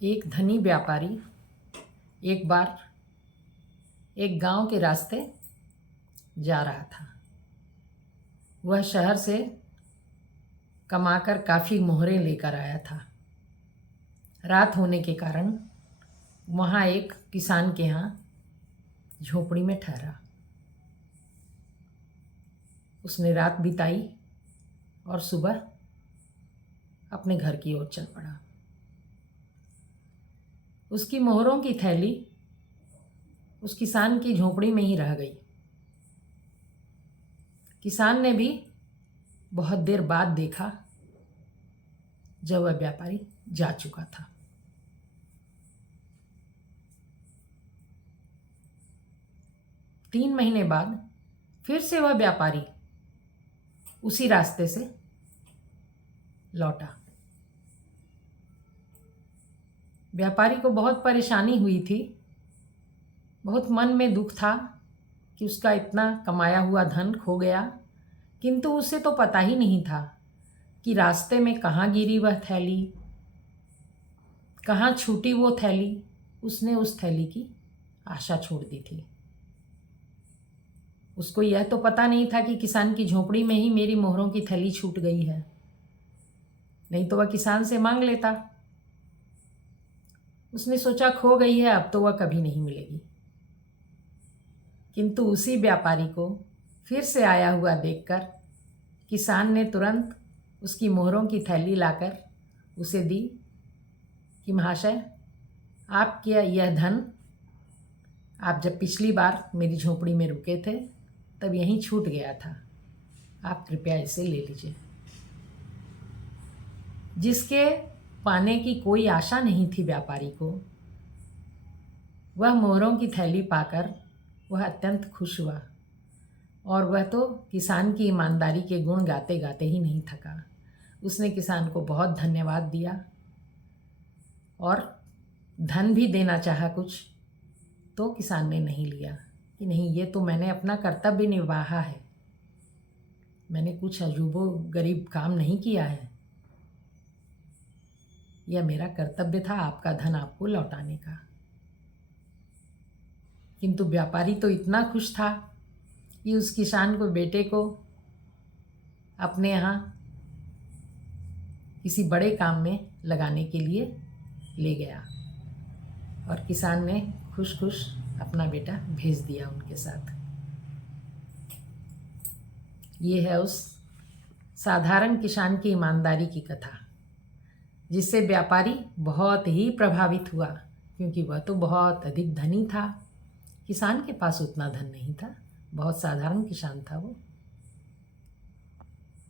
एक धनी व्यापारी एक बार एक गांव के रास्ते जा रहा था। वह शहर से कमाकर काफ़ी मोहरें लेकर आया था। रात होने के कारण वहाँ एक किसान के यहाँ झोपड़ी में ठहरा। उसने रात बिताई और सुबह अपने घर की ओर चल पड़ा। उसकी मोहरों की थैली उस किसान की झोपड़ी में ही रह गई। किसान ने भी बहुत देर बाद देखा जब वह व्यापारी जा चुका था। तीन महीने बाद फिर से वह व्यापारी उसी रास्ते से लौटा। व्यापारी को बहुत परेशानी हुई थी। बहुत मन में दुख था कि उसका इतना कमाया हुआ धन खो गया, किंतु उसे तो पता ही नहीं था कि रास्ते में कहाँ गिरी वह थैली, कहाँ छूटी वो थैली। उसने उस थैली की आशा छोड़ दी थी। उसको यह तो पता नहीं था कि किसान की झोपड़ी में ही मेरी मोहरों की थैली छूट गई है, नहीं तो वह किसान से मांग लेता। उसने सोचा खो गई है, अब तो वह कभी नहीं मिलेगी। किंतु उसी व्यापारी को फिर से आया हुआ देखकर किसान ने तुरंत उसकी मोहरों की थैली लाकर उसे दी कि महाशय, आपके यह धन आप जब पिछली बार मेरी झोपड़ी में रुके थे तब यहीं छूट गया था, आप कृपया इसे ले लीजिए। जिसके पाने की कोई आशा नहीं थी व्यापारी को, वह मोहरों की थैली पाकर वह अत्यंत खुश हुआ और वह तो किसान की ईमानदारी के गुण गाते गाते ही नहीं थका। उसने किसान को बहुत धन्यवाद दिया और धन भी देना चाहा कुछ, तो किसान ने नहीं लिया कि नहीं, ये तो मैंने अपना कर्तव्य निभाया है, मैंने कुछ अजूबो गरीब काम नहीं किया है, यह मेरा कर्तव्य था आपका धन आपको लौटाने का। किंतु व्यापारी तो इतना खुश था कि उस किसान को, बेटे को अपने यहाँ किसी बड़े काम में लगाने के लिए ले गया और किसान ने खुश खुश अपना बेटा भेज दिया उनके साथ। ये है उस साधारण किसान की ईमानदारी की कथा, जिससे व्यापारी बहुत ही प्रभावित हुआ, क्योंकि वह तो बहुत अधिक धनी था, किसान के पास उतना धन नहीं था, बहुत साधारण किसान था वो।